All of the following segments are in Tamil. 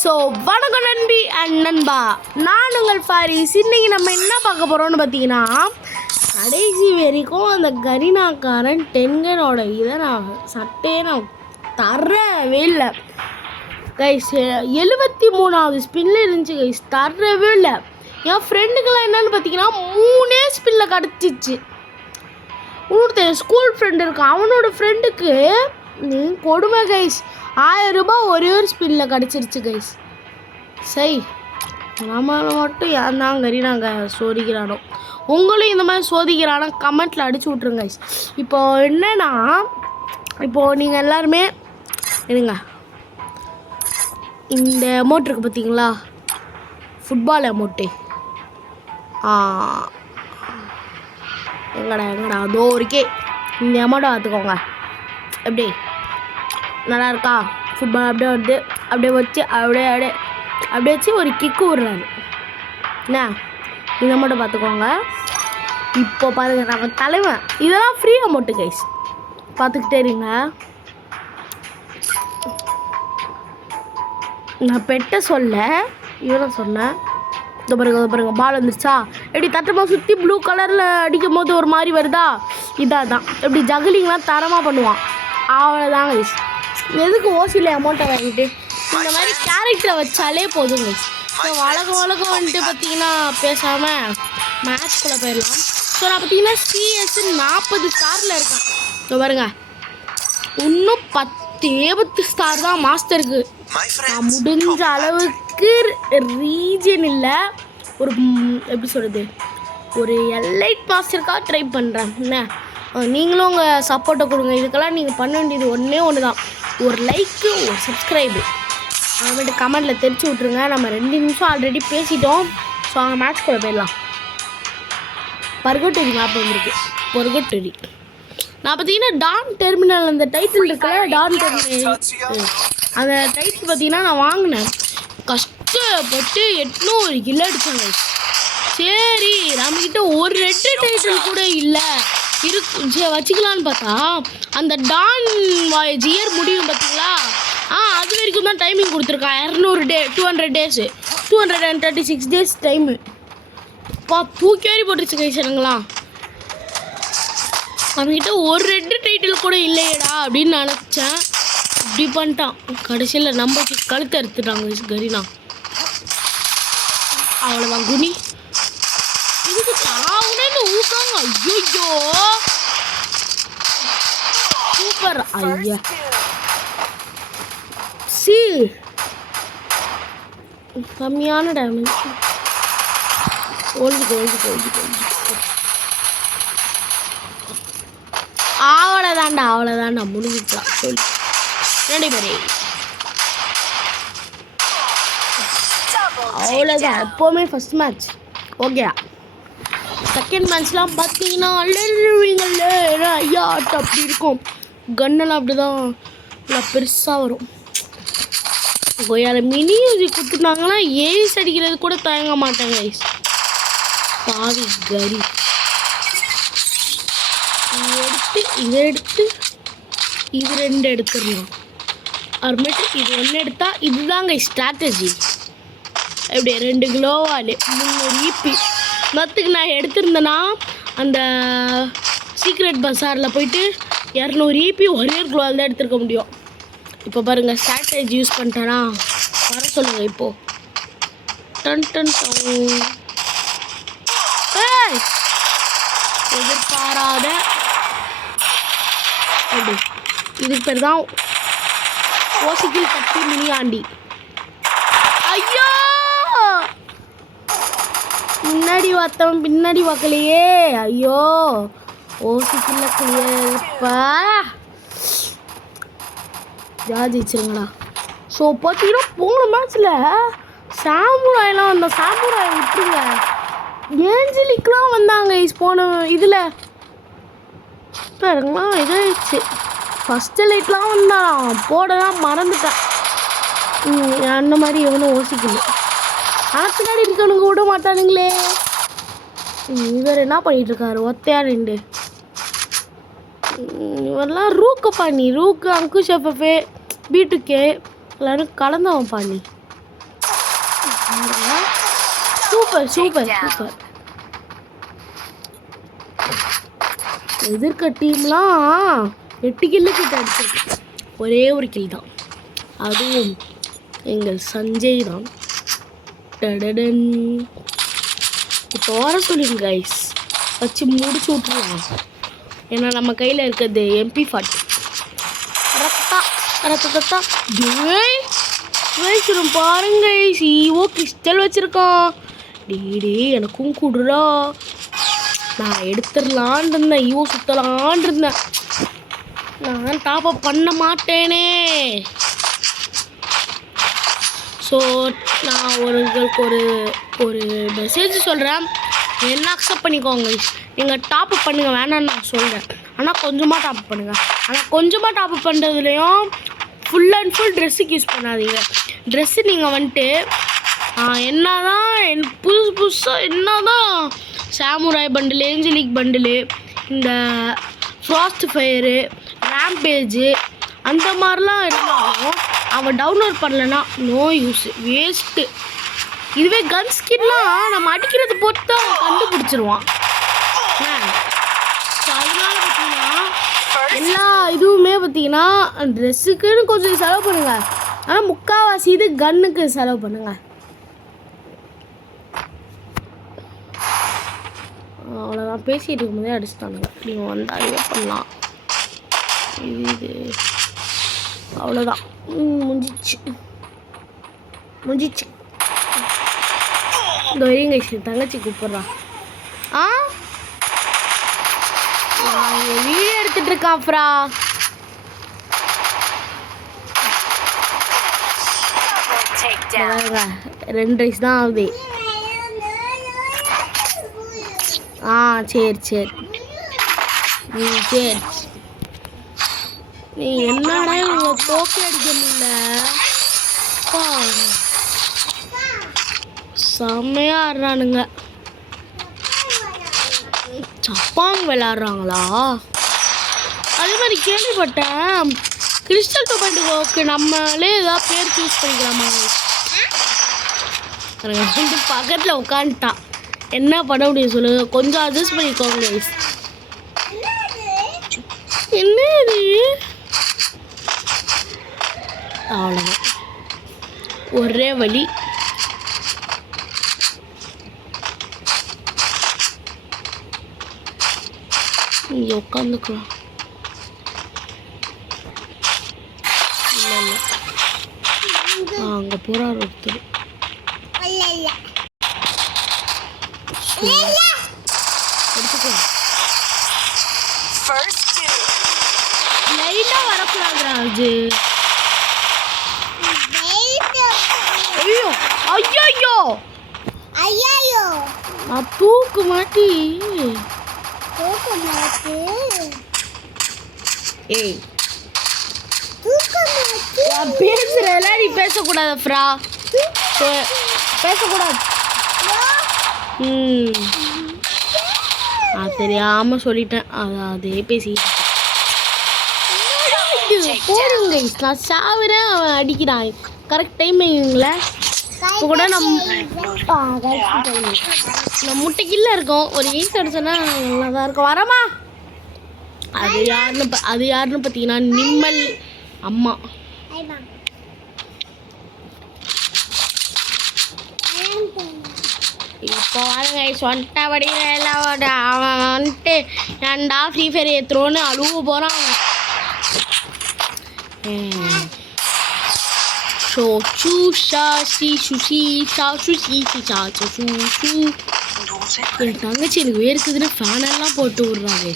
ஸோ வணக்கம் நண்பி அண்ட் நண்பா, நான் உங்கள் ஃபாரிஸ். இன்றைக்கி நம்ம என்ன பார்க்க போகிறோம்னு பார்த்தீங்கன்னா, கடைசி வரைக்கும் அந்த கரீனாக்காரன் டென்கனோட இதை சட்டையை நான் தரவே இல்லை கைஸ். 73வது ஸ்பின்னில் இருந்துச்சு கைஸ், தரவே இல்லை. என் ஃப்ரெண்டுக்கெல்லாம் என்னென்னு பார்த்தீங்கன்னா 3 ஸ்பின்னில் கிடச்சிச்சு. இன்னொருத்தன் ஸ்கூல் ஃப்ரெண்டு இருக்கான், அவனோட ஃப்ரெண்டுக்கு கொடுமை கைஸ், 1000 ரூபாய் ஒரே ஒரு ஸ்பின்னில் கிடச்சிருச்சு கைஸ். சரி, நம்மளை மட்டும் ஏன் தான் கரீனாங்க சோதிக்கிறானோ, உங்களையும் இந்த மாதிரி சோதிக்கிறானோ கமெண்ட்டில் அடிச்சு விட்ருங்க கைஸ். இப்போது என்னென்னா, இப்போது நீங்கள் எல்லாருமே இருங்க, இந்த அமௌண்ட் இருக்குது பார்த்தீங்களா, ஃபுட்பால் அமௌண்ட்டு. எங்கடா அதோ இருக்கே, இந்த அமௌண்ட்டை பார்த்துக்கோங்க. எப்படி நல்லா இருக்கா? ஃபுட்பால் அப்படியே வருது, அப்படியே வச்சு அப்படியே வச்சு ஒரு கிக்கு விடுறாரு. என்ன, இந்த அமௌண்ட்டை பார்த்துக்கோங்க. இப்போ பாருங்கள், நம்ம தலைவன் இதெல்லாம் ஃப்ரீ அமௌண்ட்டு கைஸ், பார்த்துக்கிட்டே இருங்க. நான் பெட்ட சொல்ல இவனை சொன்னேன். இந்த பாருங்க பால் வந்துருச்சா, எப்படி தட்டமாக சுற்றி ப்ளூ கலரில் அடிக்கும் போது ஒரு மாதிரி வருதா, இதான் எப்படி ஜகுலிங்லாம் தரமாக பண்ணுவான். அவ்வளோதாங்க கைஸ். எதுக்கு ஓசியில் அமௌண்ட்டை வாங்கிட்டு இந்த மாதிரி கேரக்டரை வச்சாலே போதும் கைஸ். ஸோ வழக்கம் வந்துட்டு பார்த்தீங்கன்னா பேசாமல் மேட்ச்குள்ளே போயிடலாம். ஸோ நான் பார்த்தீங்கன்னா CS 40 ஸ்டாரில் இருக்கேன். ஸோ பாருங்க, இன்னும் 10 ஸ்டார் தான் மாஸ்டருக்கு. நான் முடிஞ்ச அளவுக்கு ரீஜன் இல்லை, ஒரு எப்படி சொல்கிறது, ஒரு எலைட் மாஸ்டருக்காக ட்ரை பண்ணுறேன். என்ன, நீங்களும் உங்கள் சப்போர்ட்டை கொடுங்க. இதுக்கெல்லாம் நீங்கள் பண்ண வேண்டியது ஒன்று தான், ஒரு லைக்கு, ஒரு சப்ஸ்கிரைபு, அப்புறமேட்டு கமெண்டில் தெரிச்சு விட்ருங்க. நம்ம 2 நிமிஷம் ஆல்ரெடி பேசிட்டோம். ஸோ அங்கே மேட்ச் கூட போயிடலாம். பர்கட்டரி மேப் வந்துருக்கு, பர்கட்டரி. நான் பார்த்தீங்கன்னா டான் டெர்மினல் அந்த டைட்டில் இருக்குல்ல, டான் டெர்மினல், அந்த டைட்டில் பார்த்தீங்கன்னா நான் வாங்கினேன். கஷ்டப்பட்டு 800 கிலோ அடித்தாங்க. சரி, நம்மக்கிட்ட ஒரு ரெட்டு டைட்டில் கூட இல்லை, வச்சுக்கலான்னு பார்த்தா அந்த டான் வாயேஜ் முடியும் பார்த்தீங்களா, அது வரைக்கும் தான் டைமிங் கொடுத்துருக்கான். 200 டேஸு 236 டேஸ் டைமு. தூக்கி வாரி போட்டுருச்சு கைஸ். எனங்களாம் அவன்கிட்ட ஒரு ரெட்டு டைட்டில் கூட இல்லையடா அப்படின்னு நினச்சேன். இப்படி பண்ணிட்டான். கடைசியில் நம்ம கழுத்தை எடுத்துட்டாங்க கரீனா. அவ்வளோதான் குனி, இதுக்கு தாவுனேன்னு ஊக்காங்க. ஐயோ சூப்பர். ஐயா கம்மியான டேமேஜ். அவ்வளோதான்டா முடிஞ்சிக்கலாம் சொல்லி 2 பேரே. அவ்வளோதான், எப்போவுமே ஃபஸ்ட் மேட்ச் ஓகேயா. செகண்ட் மேட்ச்லாம் பார்த்தீங்கன்னா ஐயா அப்படி இருக்கும். கன்னெல்லாம் அப்படி தான் பெருசாக வரும். கொய்யால மினி யூசி கொடுத்துட்டாங்கன்னா ஏஸ் அடிக்கிறது கூட தயங்க மாட்டாங்க ஐஸ். பாவி கரி இதை எடுத்து இது 2 எடுத்துடலாம். அப்புறமேட்டு இது 1 எடுத்தால் இதுதாங்க ஸ்ட்ராட்டஜி. எப்படி 2 கிலோவால் 300 EP மொத்தத்துக்கு நான் எடுத்திருந்தேன்னா அந்த சீக்ரெட் பஸாரில் போயிட்டு 200 EP ஒரே ஒரு குளோவால் தான் எடுத்துருக்க முடியும். இப்போ பாருங்கள், ஸ்ட்ராட்டஜி யூஸ் பண்ணிட்டேனா, வர சொல்லுங்கள். இப்போது எதிர்பாராத அப்படி இதுக்கு பேர் தான் ஓசிக்கில் கட்டி மினியாண்டி. ஐயோ, முன்னாடி பார்த்தவன் பின்னாடி பார்க்கலையே. ஐயோ, ஓசிக்கில் கிளியர்ப்பா ஜாதிச்சிருங்களா. ஸோ பார்த்தீங்கன்னா போன மேட்ச்சில் சாமுராயெலாம் வந்தோம். சாமுராய் விட்டுருங்க, ஏஞ்சலிக்கெலாம் வந்தாங்க போன இதில். பாருங்களா, இதாகிடுச்சு. ஃபஸ்ட்டு லைட்லாம் வந்தான், போட தான் மறந்துட்டேன். அந்த மாதிரி எவனும் யோசிக்கல. ஆனால் பின்னாடி இருக்கவனுங்க விட மாட்டானுங்களே. இவர் என்ன பண்ணிகிட்ருக்காரு ஒத்தையா நின்று. இவரெல்லாம் ரூக்கு அங்குஷ் FF B2K எல்லோரும் கலந்தவன் பாணி. Super super super. எதிர்க்க டீம்லாம் 8 கில்லு கிட்ட அடிச்சிருக்கு. ஒரே ஒரு கில் தான், அதுவும் எங்கள் சஞ்சய் தான். டடடன். இப்போ வர சொல்லுங்க கைஸ், வச்சு முடிச்சு விட்டுருலாம். ஏன்னா நம்ம கையில் இருக்கிறது MP40. ரத்தா ரத்தா வச்சிரும் பாருங்க. ஈவோ கிறிஸ்டல் வச்சுருக்கான். டீடே எனக்கும் கொடுறா. நான் எடுத்துடலான் இருந்தேன், ஈவோ சுற்றலான் இருந்தேன். நான் டாப்அப் பண்ண மாட்டேனே. ஸோ நான் உங்களுக்கு ஒரு மெசேஜ் சொல்கிறேன், என்ன அக்செப்ட் பண்ணிக்கோங்க. நீங்கள் டாப்அப் பண்ணுங்கள், வேணான்னு நான் சொல்கிறேன். ஆனால் கொஞ்சமாக டாப்அப் பண்ணுங்கள். ஆனால் கொஞ்சமாக டாப்அப் பண்ணுறதுலையும் ஃபுல் அண்ட் ஃபுல் ட்ரெஸ்ஸுக்கு யூஸ் பண்ணாதீங்க. ட்ரெஸ்ஸு நீங்கள் வந்துட்டு என்ன தான் புதுசாக என்ன தான் சாமுராய் பண்டில், ஏஞ்சலிக் பண்டிலு, இந்த ஃப்ராஸ்ட் ஃபயரு, ரேம்பேஜு அந்த மாதிரிலாம் இருந்தாலும் அவன் டவுன்லோட் பண்ணலன்னா நோ யூஸ், வேஸ்ட்டு. இதுவே கன் ஸ்கின்லாம் நம்ம அடிக்கிறது போட்டு தான் அவன் கண்டுபிடிச்சிருவான். ஸோ அதனால பார்த்தீங்கன்னா எல்லா இதுவுமே பார்த்தீங்கன்னா ட்ரெஸ்ஸுக்குன்னு கொஞ்சம் செலவு பண்ணுங்கள். ஆனால் முக்கால்வாசி இது கன்னுக்கு செலவு பண்ணுங்கள். அவ்வளோதான். பேசிகிட்டு இருக்கும்போதே அடிச்சுட்டானுங்க. நீங்கள் வந்து அறிவே பண்ணலாம். இது அவ்வளோதான், முடிஞ்சிச்சு. இந்த வரையும் தங்கச்சி கூப்பிட்றான். வீடியோ எடுத்துட்டு இருக்கான் ஃப்ரா. ரெண்டு ரைஸ் தான் ஆகுது. சரி சரி. சரி நீ என்னடா இவங்க போக்கே அடிக்க முடியல. செம்மையா ஆடுறானுங்க. சப்பாங் விளாட்றாங்களா? அதே மாதிரி கேள்விப்பட்டேன், கிறிஸ்டல் டொமேட்டோக்கு நம்மளே ஏதாவது பேர் சூஸ் பண்ணிக்கலாமா? பக்கத்தில் உட்காந்துட்டான், என்ன பண்ண முடியும் சொல்லுங்க? கொஞ்சம் அட்ஜஸ்ட் பண்ணிக்கோங்க. என்ன இது? அவ்வளோதான், ஒரே வழி. இங்கே உட்காந்துக்கலாம். இல்லை இல்லை, அங்கே போகிறார் ஒருத்தர். எடுத்துக்கோ. லைட்டாக வரக்கூடாதுடா அது. ஐயோ ஐயோ ஐயோ, நான் தூக்கு மாட்டி. ஏய் பேசுறல, நீ பேசக்கூடாது ஃப்ரா, பேசக்கூடாது. தெரியாம சொல்லிட்டேன், அதே பேசி போடுங்க. நான் சாவுறேன், அவன் அடிக்கிறான் கரெக்ட் டைமிங்கில். இப்போ கூட நம்ம முட்டைக்கில்ல இருக்கோம், ஒரு ஈஸ் அடிச்சோன்னா நல்லா தான் இருக்கும். வரமா? அது யாருன்னு பார்த்தீங்கன்னா நிம்மல் அம்மா. இப்போ வாங்க சொன்ன வடிவில் அவன் வந்துட்டு ஏன்டா ஃப்ரீ ஃபயர் ஏற்றுறோன்னு அழுவ போகிறான் அவன். என் தங்கச்சி எனக்கு வேர்க்குதுன்னு ஃபேனெல்லாம் போட்டு விட்றாங்க.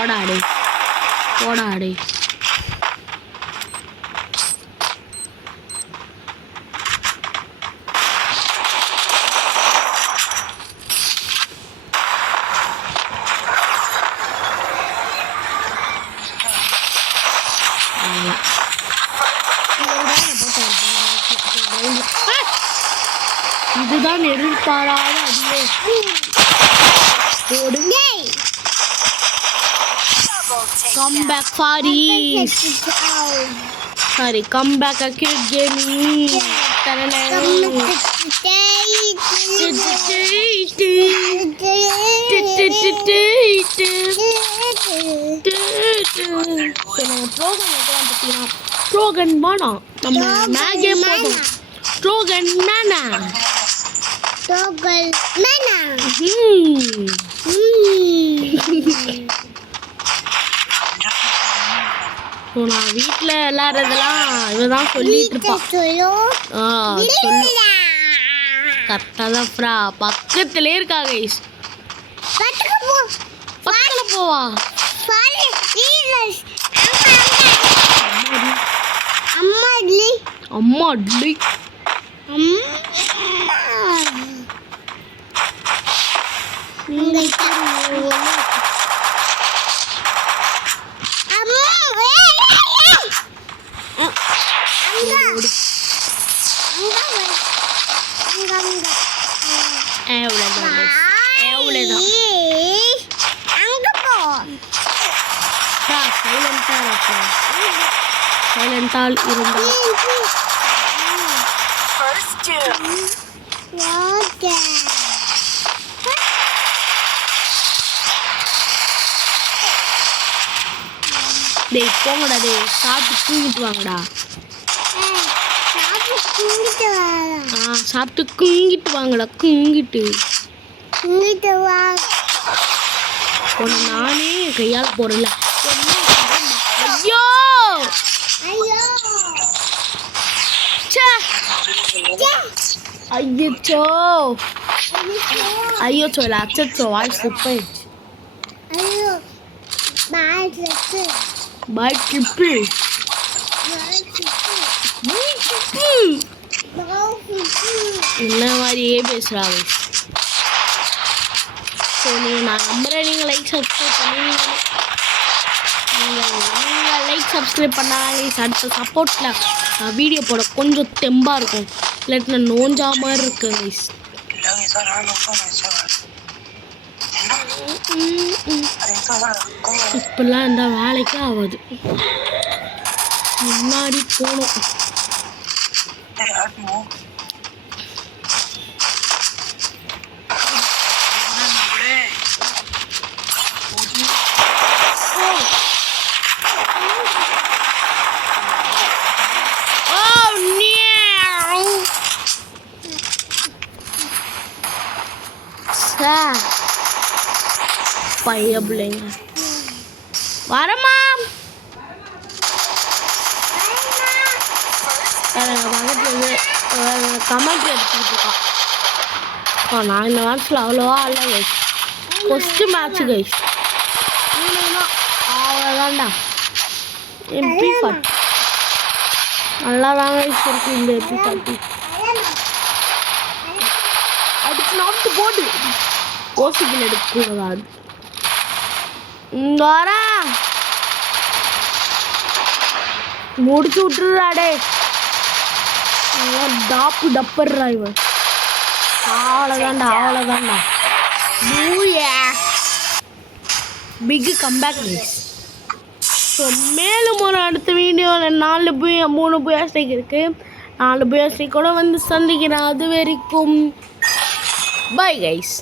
ஓடாடே ஓடாடே. இதுதான் எதிர்பாராத அதிலே போடுங்க. கம் பேக் ஃபாரிஸ் சாரி கம் பேக் அக்யூட் கேமிங் ட்ரோகன் வானா நம்ம மேகே போதும் ட்ரோகன் நானா Toggle mana? நான் வீட்டில் விளையாடுறதெல்லாம் இவதான் சொல்லிட்டு இருப்பான். சொல்லு கத்தாதப்ரா பக்கத்திலே இருக்கா கைஸ். பக்கத்தில் போவா அம்மா அட்லி சைலண்டால் இருந்தால் டேய் போங்கடா டேய் சாப்பிட்டு தூங்கிட்டு வாங்கடா. சாப்பிட்டு குங்கிட்டு வாங்கடா குங்கிட்டு உன்னை நானே கையால் போறல. ஐயோ ஐயோ ஐயோ சொல்ல அச்சோ வாய்ஸ் ஸ்லிப் ஆயிடுச்சு. பாய் ட்ரிப்பு என்ன மாதிரியே பேசுகிறாங்க. ஸோ நான் நம்புகிறேன் நீங்கள் லைக் சப்ஸ்கிரைப் பண்ணுவீங்க. நீங்கள் லைக் சப்ஸ்கிரைப் பண்ணாங்க அடுத்த சப்போர்ட்டில் நான் வீடியோ போட கொஞ்சம் தெம்பாக இருக்கும். இல்லாட்டி நான் நோஞ்சா மாதிரி இருக்கேன் கைஸ். இப்பெல்லாம் இந்த வேலைக்கு ஆகாது. முன்னாடி போகணும். பைய பிள்ளைங்க வரமா கமெண்ட் எடுத்துக்கிட்டு இருக்கான். நான் இந்த மேட்ச்சில் அவ்வளோவா இல்லை கைஸ். ஃபஸ்ட்டு மேட்ச்சு கைஸ் அவ்வளோதான்டா. எம்பி ஃபார்ட்டி நல்லா தான் கைஸ் இருக்கு இந்த எம்பி ஃபார்ட்டி. அதுக்கு நாட்டு போட்டு ஓசிபிள் எடுக்கக்கூடாது. வரா முடிச்சு விட்டுறாடே டாப்பு டப்பர்றா இவன். அவ்வளோதான்டா பிக் கம்பேக் கைஸ். ஸோ மேலும் ஒரு அடுத்த வீடியோவில் 3 புயாஸ்டிக் இருக்குது. 4 புயாஸ்டிக் கூட வந்து சந்திக்கிறேன். அது வரைக்கும் பை கைஸ்.